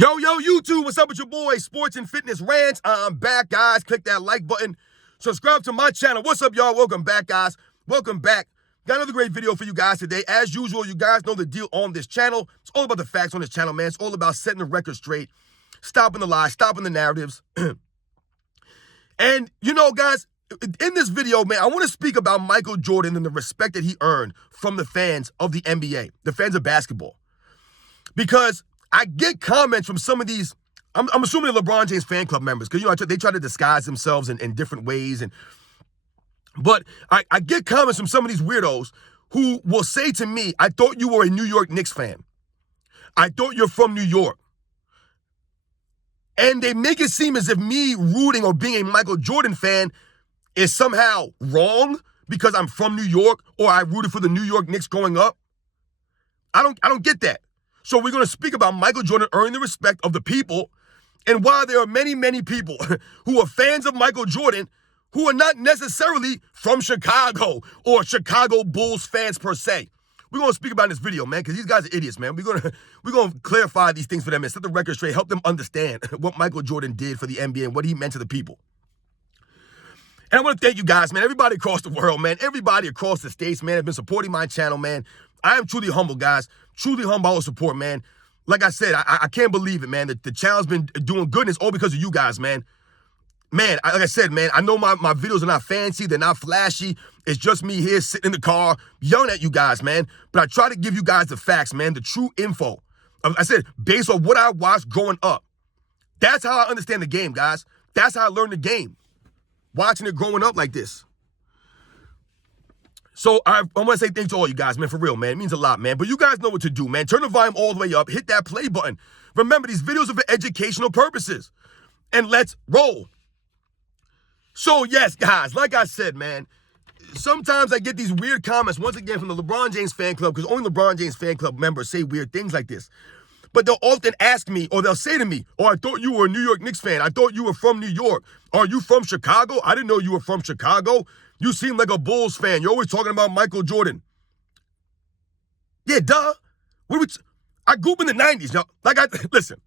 Yo, YouTube, what's up with your boy, Sports and Fitness Rants? I'm back, guys. Click that like button. Subscribe to my channel. What's up, y'all? Welcome back, guys. Welcome back. Got another great video for you guys today. As usual, you guys know the deal on this channel. It's all about the facts on this channel, man. It's all about setting the record straight, stopping the lies, stopping the narratives. And, you know, guys, in this video, man, I want to speak about Michael Jordan and the respect that he earned from the fans of the NBA, the fans of basketball. Because I get comments from some of these, I'm assuming the LeBron James fan club members, because, you know, they try to disguise themselves in different ways. But I get comments from some of these weirdos who will say to me, I thought you were a New York Knicks fan. I thought you're from New York. And they make it seem as if me rooting or being a Michael Jordan fan is somehow wrong because I'm from New York or I rooted for the New York Knicks growing up. I don't get that. So we're going to speak about Michael Jordan earning the respect of the people. And while there are many, many people who are fans of Michael Jordan who are not necessarily from Chicago or Chicago Bulls fans per se, we're going to speak about in this video, man, because these guys are idiots, man. We're going to clarify these things for them and set the record straight, help them understand what Michael Jordan did for the NBA and what he meant to the people. And I want to thank you guys, man. Everybody across the world, man. Everybody across the states, man, have been supporting my channel, man. I am truly humble, guys. Truly humble with support, man. Like I said, I can't believe it, man. The channel's been doing good, and it's all because of you guys, man. Man, like I said, man, I know my videos are not fancy. They're not flashy. It's just me here sitting in the car yelling at you guys, man. But I try to give you guys the facts, man, the true info. I said, based on what I watched growing up. That's how I understand the game, guys. That's how I learned the game. Watching it growing up like this. So I want to say thanks to all you guys, man, for real, man. It means a lot, man. But you guys know what to do, man. Turn the volume all the way up. Hit that play button. Remember, these videos are for educational purposes. And let's roll. So, yes, guys, like I said, man, sometimes I get these weird comments, once again, from the LeBron James fan club, because only LeBron James fan club members say weird things like this. But they'll often ask me, or they'll say to me, oh, I thought you were a New York Knicks fan. I thought you were from New York. Are you from Chicago? I didn't know you were from Chicago. You seem like a Bulls fan. You're always talking about Michael Jordan. Yeah, duh. I grew up in the 90s, y'all. Listen.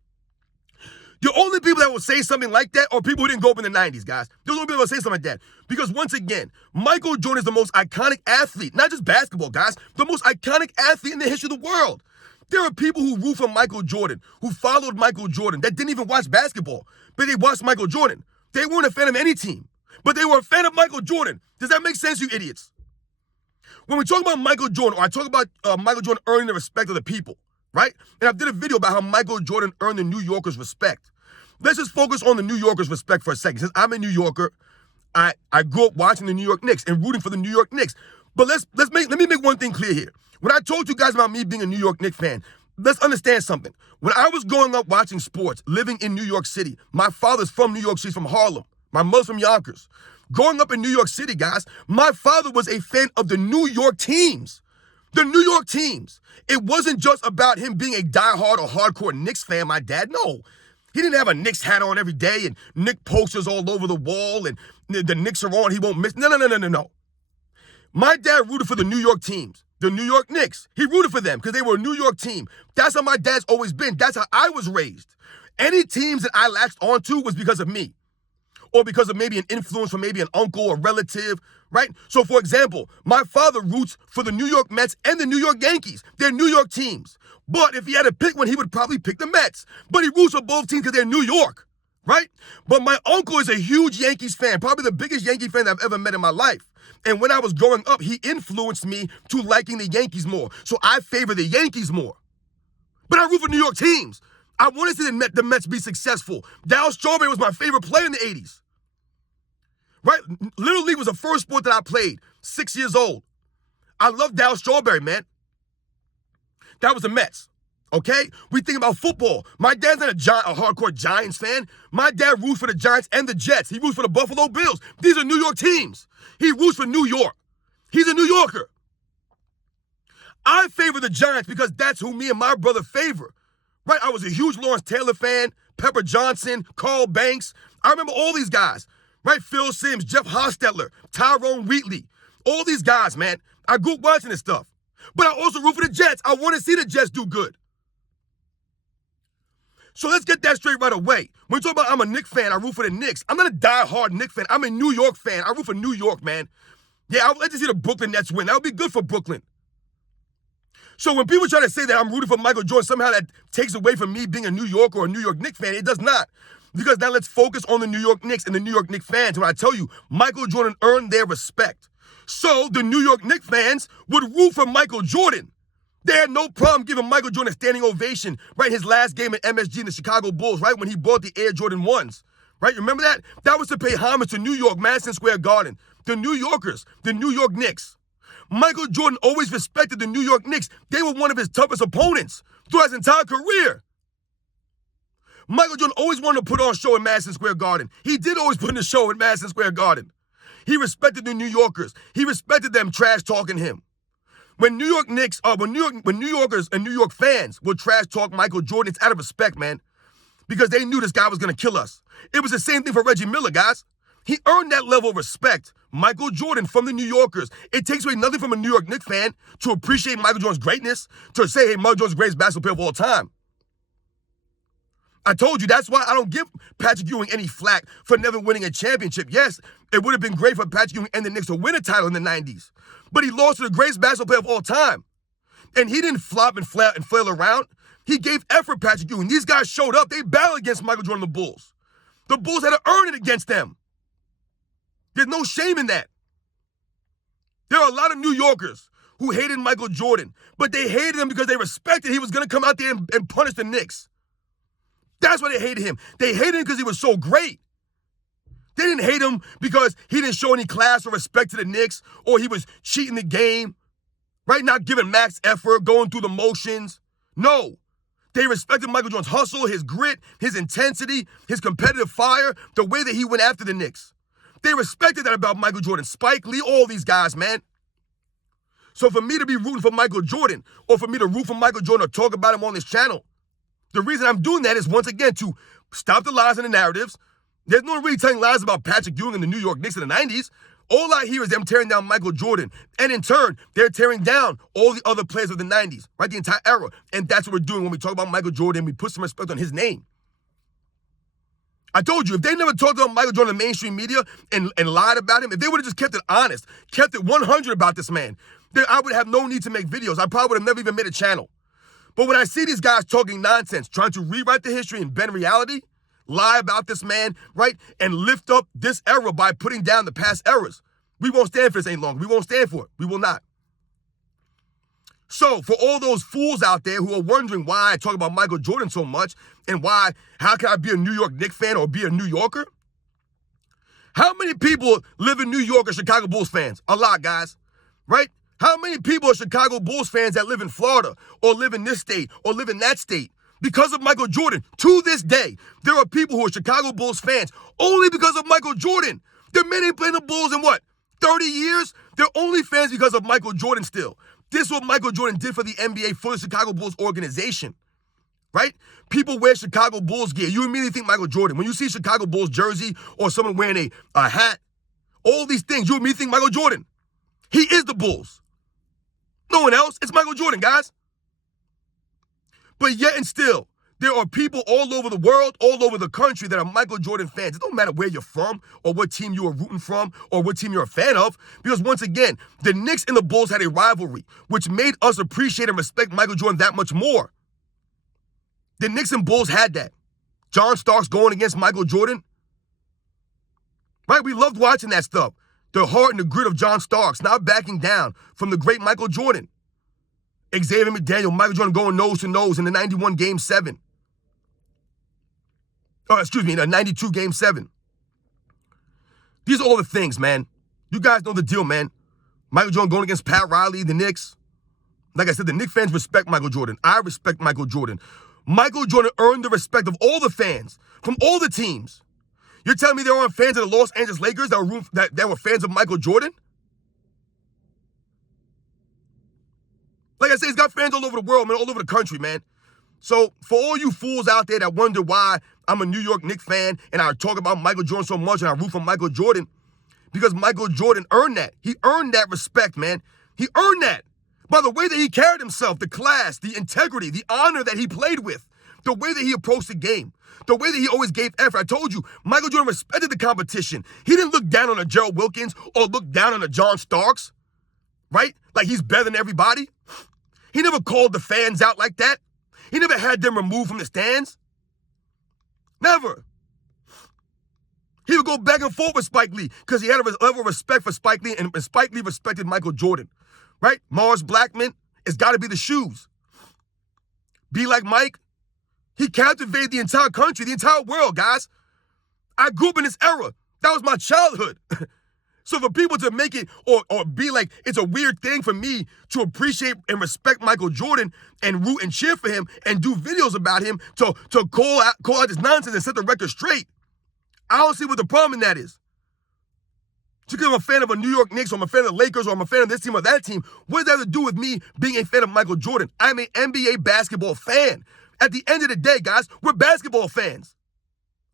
The only people that will say something like that are people who didn't grow up in the 90s, guys. There's only people that will say something like that. Because once again, Michael Jordan is the most iconic athlete, not just basketball, guys, the most iconic athlete in the history of the world. There are people who root for Michael Jordan, who followed Michael Jordan, that didn't even watch basketball, but they watched Michael Jordan. They weren't a fan of any team, but they were a fan of Michael Jordan. Does that make sense, you idiots? When we talk about Michael Jordan, or I talk about Michael Jordan earning the respect of the people, right? And I did a video about how Michael Jordan earned the New Yorkers' respect. Let's just focus on the New Yorkers' respect for a second. Since I'm a New Yorker, I grew up watching the New York Knicks and rooting for the New York Knicks. But let me make one thing clear here. When I told you guys about me being a New York Knicks fan, let's understand something. When I was growing up watching sports, living in New York City, my father's from New York. She's from Harlem. My mother's from Yonkers. Growing up in New York City, guys, my father was a fan of the New York teams. The New York teams. It wasn't just about him being a diehard or hardcore Knicks fan, my dad. No. He didn't have a Knicks hat on every day and Knicks posters all over the wall and the Knicks are on, he won't miss. No. My dad rooted for the New York teams, the New York Knicks. He rooted for them because they were a New York team. That's how my dad's always been. That's how I was raised. Any teams that I latched onto was because of me or because of maybe an influence from maybe an uncle or relative, right? So, for example, my father roots for the New York Mets and the New York Yankees. They're New York teams. But if he had to pick one, he would probably pick the Mets. But he roots for both teams because they're New York, right? But my uncle is a huge Yankees fan, probably the biggest Yankee fan I've ever met in my life. And when I was growing up, he influenced me to liking the Yankees more. So I favor the Yankees more. But I root for New York teams. I want to see the Mets be successful. Darryl Strawberry was my favorite player in the 80s. Right? Little League was the first sport that I played, 6 years old. I love Darryl Strawberry, man. That was the Mets, okay? We think about football. My dad's not a hardcore Giants fan. My dad roots for the Giants and the Jets. He roots for the Buffalo Bills. These are New York teams. He roots for New York. He's a New Yorker. I favor the Giants because that's who me and my brother favor, right? I was a huge Lawrence Taylor fan, Pepper Johnson, Carl Banks. I remember all these guys, right? Phil Simms, Jeff Hostetler, Tyrone Wheatley. All these guys, man. I grew up watching this stuff. But I also root for the Jets. I want to see the Jets do good. So let's get that straight right away. When we talk about I'm a Knicks fan, I root for the Knicks. I'm not a die-hard Knicks fan. I'm a New York fan. I root for New York, man. Yeah, I would like to see the Brooklyn Nets win. That would be good for Brooklyn. So when people try to say that I'm rooting for Michael Jordan, somehow that takes away from me being a New Yorker or a New York Knicks fan, it does not. Because now let's focus on the New York Knicks and the New York Knicks fans. When I tell you, Michael Jordan earned their respect. So the New York Knicks fans would root for Michael Jordan. They had no problem giving Michael Jordan a standing ovation, right? His last game at MSG in the Chicago Bulls, right? When he bought the Air Jordan 1s, right? Remember that? That was to pay homage to New York, Madison Square Garden. The New Yorkers, the New York Knicks. Michael Jordan always respected the New York Knicks. They were one of his toughest opponents throughout his entire career. Michael Jordan always wanted to put on a show in Madison Square Garden. He did always put in a show in Madison Square Garden. He respected the New Yorkers. He respected them trash talking him. When New York Knicks, when New Yorkers and New York fans would trash talk Michael Jordan, it's out of respect, man, because they knew this guy was gonna kill us. It was the same thing for Reggie Miller, guys. He earned that level of respect. Michael Jordan from the New Yorkers. It takes away nothing from a New York Knicks fan to appreciate Michael Jordan's greatness, to say, hey, Michael Jordan's the greatest basketball player of all time. I told you, that's why I don't give Patrick Ewing any flack for never winning a championship. Yes, it would have been great for Patrick Ewing and the Knicks to win a title in the 90s. But he lost to the greatest basketball player of all time. And he didn't flop and flail around. He gave effort, Patrick Ewing. These guys showed up. They battled against Michael Jordan and the Bulls. The Bulls had to earn it against them. There's no shame in that. There are a lot of New Yorkers who hated Michael Jordan, but they hated him because they respected he was going to come out there and punish the Knicks. That's why they hated him. They hated him because he was so great. They didn't hate him because he didn't show any class or respect to the Knicks, or he was cheating the game, right? Not giving max effort, going through the motions. No. They respected Michael Jordan's hustle, his grit, his intensity, his competitive fire, the way that he went after the Knicks. They respected that about Michael Jordan, Spike Lee, all these guys, man. So for me to be rooting for Michael Jordan, or for me to root for Michael Jordan or talk about him on this channel, the reason I'm doing that is, once again, to stop the lies and the narratives. There's no one really telling lies about Patrick Ewing and the New York Knicks in the 90s. All I hear is them tearing down Michael Jordan. And in turn, they're tearing down all the other players of the 90s, right? The entire era. And that's what we're doing when we talk about Michael Jordan. We put some respect on his name. I told you, if they never talked about Michael Jordan in the mainstream media and lied about him, if they would have just kept it honest, kept it 100 about this man, then I would have no need to make videos. I probably would have never even made a channel. But when I see these guys talking nonsense, trying to rewrite the history and bend reality, lie about this man, right, and lift up this era by putting down the past eras, we won't stand for this any longer. We won't stand for it. We will not. So for all those fools out there who are wondering why I talk about Michael Jordan so much and how can I be a New York Knicks fan or be a New Yorker? How many people live in New York or Chicago Bulls fans? A lot, guys, right? How many people are Chicago Bulls fans that live in Florida or live in this state or live in that state? Because of Michael Jordan, to this day, there are people who are Chicago Bulls fans only because of Michael Jordan. The men ain't playing the Bulls in what, 30 years? They're only fans because of Michael Jordan still. This is what Michael Jordan did for the NBA, for the Chicago Bulls organization, right? People wear Chicago Bulls gear. You immediately think Michael Jordan. When you see Chicago Bulls jersey or someone wearing a hat, all these things, you immediately think Michael Jordan. He is the Bulls. No one else. It's Michael Jordan, guys. But yet and still, there are people all over the world, all over the country that are Michael Jordan fans. It don't matter where you're from or what team you are rooting from or what team you're a fan of. Because once again, the Knicks and the Bulls had a rivalry, which made us appreciate and respect Michael Jordan that much more. The Knicks and Bulls had that. John Starks going against Michael Jordan. Right? We loved watching that stuff. The heart and the grit of John Starks, not backing down from the great Michael Jordan. Xavier McDaniel, Michael Jordan going nose to nose in the 91 Game 7. The 92 Game 7. These are all the things, man. You guys know the deal, man. Michael Jordan going against Pat Riley, the Knicks. Like I said, the Knicks fans respect Michael Jordan. I respect Michael Jordan. Michael Jordan earned the respect of all the fans from all the teams. You're telling me there aren't fans of the Los Angeles Lakers that were fans of Michael Jordan? Like I said, he's got fans all over the world, man, all over the country, man. So for all you fools out there that wonder why I'm a New York Knicks fan and I talk about Michael Jordan so much and I root for Michael Jordan, because Michael Jordan earned that. He earned that respect, man. He earned that by the way that he carried himself, the class, the integrity, the honor that he played with, The way that he approached the game. The way that he always gave effort. I told you, Michael Jordan respected the competition. He didn't look down on a Gerald Wilkins or look down on a John Starks, right? Like he's better than everybody. He never called the fans out like that. He never had them removed from the stands. Never. He would go back and forth with Spike Lee because he had a level of respect for Spike Lee, and Spike Lee respected Michael Jordan, right? Mars Blackman, it's got to be the shoes. Be Like Mike, he captivated the entire country, the entire world, guys. I grew up in this era. That was my childhood. So for people to make it or be like it's a weird thing for me to appreciate and respect Michael Jordan and root and cheer for him and do videos about him to call out this nonsense and set the record straight, I don't see what the problem in that is. Just because I'm a fan of a New York Knicks or I'm a fan of the Lakers or I'm a fan of this team or that team, what does that have to do with me being a fan of Michael Jordan? I'm an NBA basketball fan. At the end of the day, guys, we're basketball fans.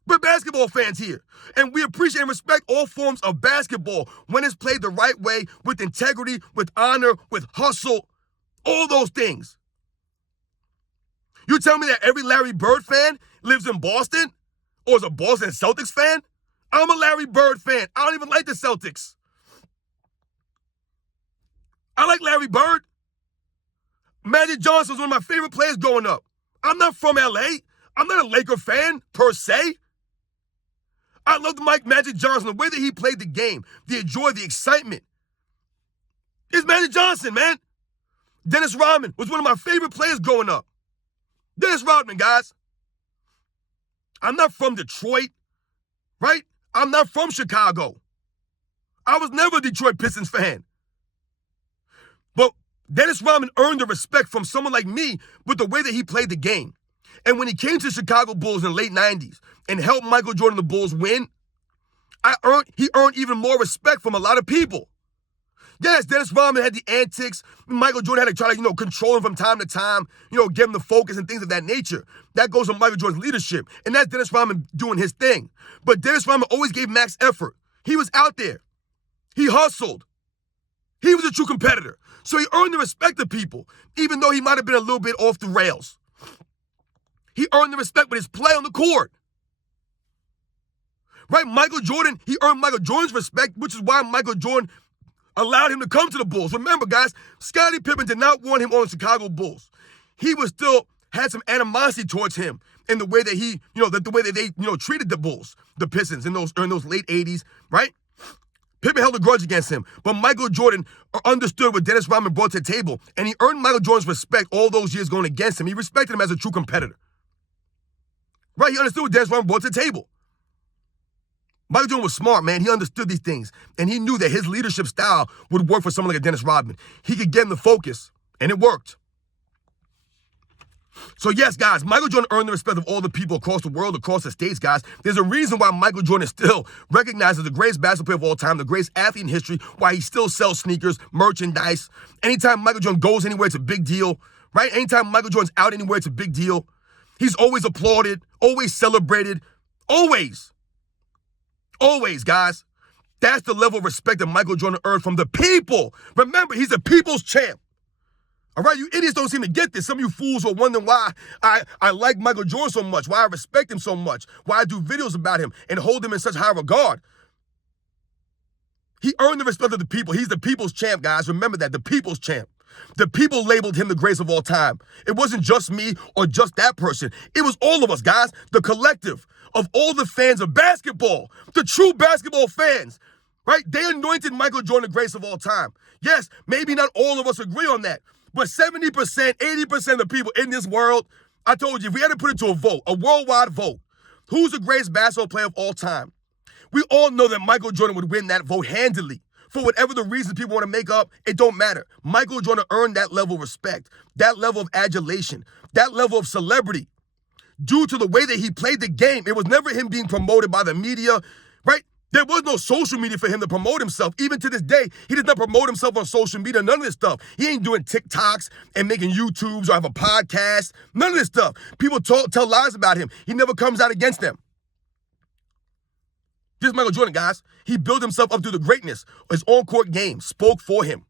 We're basketball fans here. And we appreciate and respect all forms of basketball when it's played the right way, with integrity, with honor, with hustle, all those things. You tell me that every Larry Bird fan lives in Boston or is a Boston Celtics fan? I'm a Larry Bird fan. I don't even like the Celtics. I like Larry Bird. Magic Johnson was one of my favorite players growing up. I'm not from LA. I'm not a Laker fan per se. I loved Magic Johnson, the way that he played the game, the joy, the excitement. It's Magic Johnson, man. Dennis Rodman was one of my favorite players growing up. Dennis Rodman, guys. I'm not from Detroit, right? I'm not from Chicago. I was never a Detroit Pistons fan. But Dennis Rodman earned the respect from someone like me with the way that he played the game. And when he came to the Chicago Bulls in the late 90s and helped Michael Jordan and the Bulls win, he earned even more respect from a lot of people. Yes, Dennis Rodman had the antics. Michael Jordan had to try to, control him from time to time, give him the focus and things of that nature. That goes on Michael Jordan's leadership. And that's Dennis Rodman doing his thing. But Dennis Rodman always gave max effort. He was out there. He hustled. He was a true competitor. So he earned the respect of people, even though he might have been a little bit off the rails. He earned the respect with his play on the court. Right? Michael Jordan, he earned Michael Jordan's respect, which is why Michael Jordan allowed him to come to the Bulls. Remember, guys, Scottie Pippen did not want him on the Chicago Bulls. He was still had some animosity towards him in the way that he, the way that they, treated the Bulls, the Pistons in those late 80s, right? Pippen held a grudge against him, but Michael Jordan understood what Dennis Rodman brought to the table, and he earned Michael Jordan's respect all those years going against him. He respected him as a true competitor. Right? He understood what Dennis Rodman brought to the table. Michael Jordan was smart, man. He understood these things, and he knew that his leadership style would work for someone like a Dennis Rodman. He could get him the focus, and it worked. So yes, guys, Michael Jordan earned the respect of all the people across the world, across the states, guys. There's a reason why Michael Jordan is still recognized as the greatest basketball player of all time, the greatest athlete in history, why he still sells sneakers, merchandise. Anytime Michael Jordan goes anywhere, it's a big deal, right? Anytime Michael Jordan's out anywhere, it's a big deal. He's always applauded, always celebrated, always. Always, guys. That's the level of respect that Michael Jordan earned from the people. Remember, he's a people's champ. All right, you idiots don't seem to get this. Some of you fools are wondering why I like Michael Jordan so much, why I respect him so much, why I do videos about him and hold him in such high regard. He earned the respect of the people. He's the people's champ, guys. Remember that, the people's champ. The people labeled him the greatest of all time. It wasn't just me or just that person. It was all of us, guys, the collective of all the fans of basketball, the true basketball fans, right? They anointed Michael Jordan the greatest of all time. Yes, maybe not all of us agree on that, but 70%, 80% of the people in this world, I told you, if we had to put it to a vote, a worldwide vote, who's the greatest basketball player of all time? We all know that Michael Jordan would win that vote handily. For whatever the reasons people want to make up, it don't matter. Michael Jordan earned that level of respect, that level of adulation, that level of celebrity due to the way that he played the game. It was never him being promoted by the media, right? There was no social media for him to promote himself. Even to this day, he does not promote himself on social media, none of this stuff. He ain't doing TikToks and making YouTubes or have a podcast, none of this stuff. People tell lies about him. He never comes out against them. This is Michael Jordan, guys. He built himself up through the greatness. His on-court game spoke for him.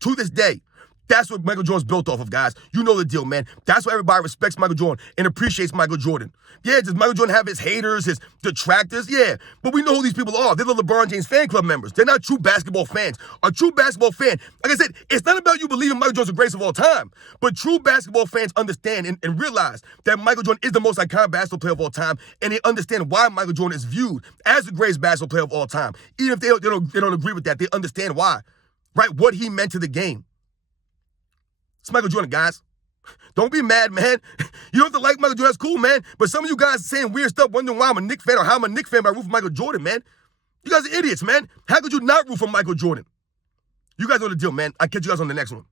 To this day, That's what Michael Jordan's built off of, guys. You know the deal, man. That's why everybody respects Michael Jordan and appreciates Michael Jordan. Yeah, does Michael Jordan have his haters, his detractors? Yeah, but we know who these people are. They're the LeBron James fan club members. They're not true basketball fans. A true basketball fan, like I said, it's not about you believing Michael Jordan's the greatest of all time, but true basketball fans understand and realize that Michael Jordan is the most iconic basketball player of all time, and they understand why Michael Jordan is viewed as the greatest basketball player of all time. Even if they don't agree with that, they understand why, right? What he meant to the game. It's Michael Jordan, guys. Don't be mad, man. You don't have to like Michael Jordan. That's cool, man. But some of you guys saying weird stuff, wondering why I'm a Knicks fan or how I'm a Knicks fan by root for Michael Jordan, man. You guys are idiots, man. How could you not root for Michael Jordan? You guys know the deal, man. I'll catch you guys on the next one.